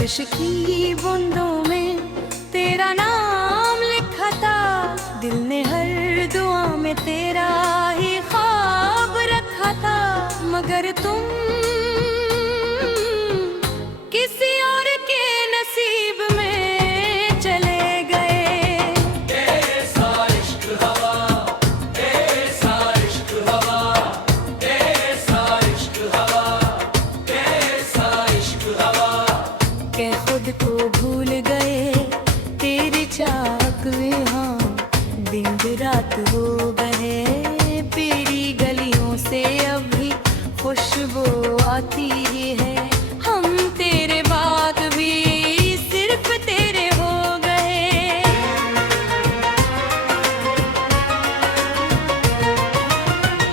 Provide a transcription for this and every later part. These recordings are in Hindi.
बारिश की बूंदों में तेरा नाम लिखा था, दिल ने हर दुआ में तेरा ही ख्वाब रखा था। मगर तुम किसी और के नसीब में चले गए। ऐसा इश्क हवा, ऐसा इश्क हवा, ऐसा इश्क हवा, ऐसा इश्क हवा। के खुद को भूल गए तेरी चाक में, हाँ दिन रात हो गए। तेरी गलियों से अभी खुशबू आती है, हम तेरे बाग भी सिर्फ तेरे हो गए।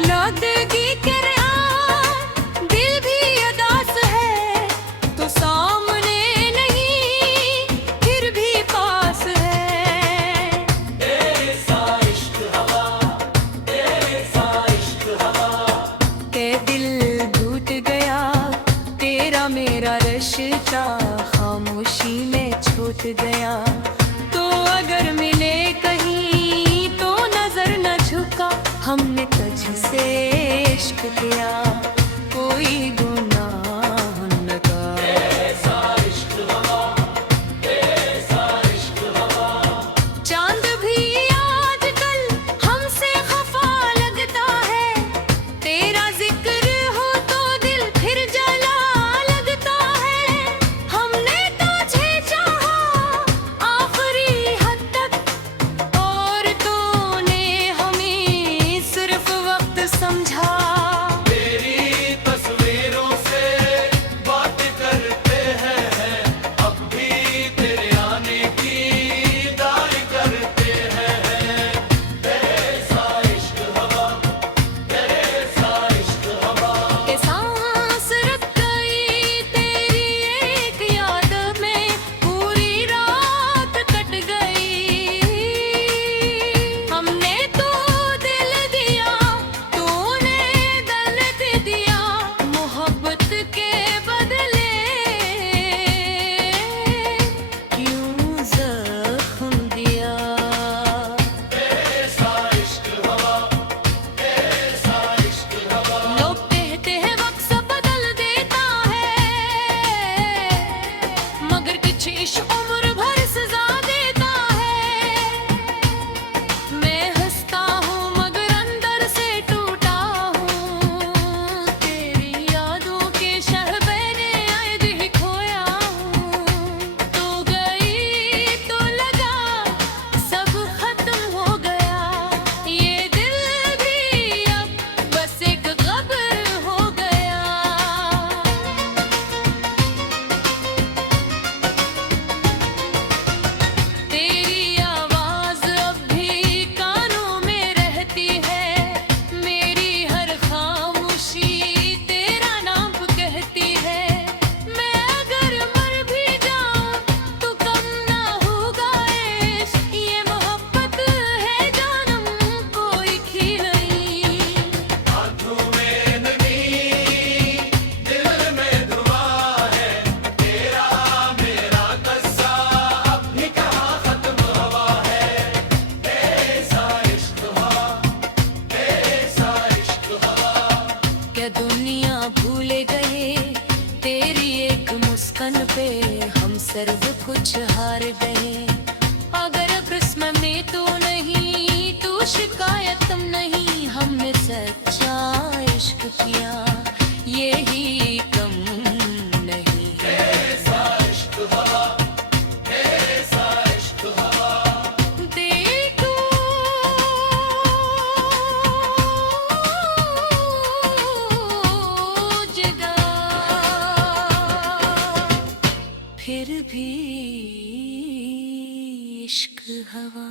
लौटगी के रेहान दिल भी अदास है, तो सामने नहीं फिर भी पास है। ऐसा इश्क हवा, ऐसा इश्क हवा। के दिल टूट गया तेरा मेरा रिश्ता, खामोशी में छूट गया। तो अगर मिले कहीं तो नजर न झुका, हमने तुझसे इश्क किया कोई गुनाह न का। ऐसा इश्क हवा, ऐसा इश्क हवा। चांद भी आजकल हमसे खफा लगता है, तेरा जिक्र हो तो दिल फिर जला लगता है। हमने तुझे चाहा आखिरी हद तक, और तूने हमें सिर्फ वक्त समझा। तेरी तस्वीरों से बात करते हैं, अब भी तेरे आने की दाई करते हैं। ऐसा इश्क हवा, ऐसा इश्क हवा। के सांस रुक गई तेरी एक याद में, पूरी रात कट गई। हमने तो दिल दिया, तूने दर्द दिया, मोहब्बत के बदले क्यों जख्म दिया। ऐसा इश्क हवा, ऐसा इश्क हवा। लोग कहते हैं वक्त सब बदल देता है, मगर कुछ इश्क उम्र भर सजा देता है। मैं हंसता हूँ मगर अंदर से टूटा हूँ, तेरी यादों के शहबे ने आए ही खोया हूँ। तो गई तो लगा सब खत्म हो गया, ये दिल भी अब बस एक ख़बर हो गया। तेरी आवाज़ अब भी कानों में रहती है, मेरी हर खामोशी तेरा नाम कहती है। मैं अगर मर भी जाऊं तो कम ना होगा इश्क, ये मोहब्बत है जानम कोई खी नहीं। आँखों में नमी, दिल में दुआ है, तेरा मेरा कस्सा अब भी कहाँ खत्म हुआ है। ऐसा इश्क हवा, ऐसा इश्क हवा। क्या दुनिया भूल गए तेरी एक मुस्कान पे, हम सर्व कुछ हार गए। अगर किस्म में तू नहीं तू शिकायत नहीं, हमने सच्चा इश्क किया यही कम नहीं है। ऐसा इश्क हवा, ऐसा इश्क हवा। देखो जगा फिर भी इश्क हवा।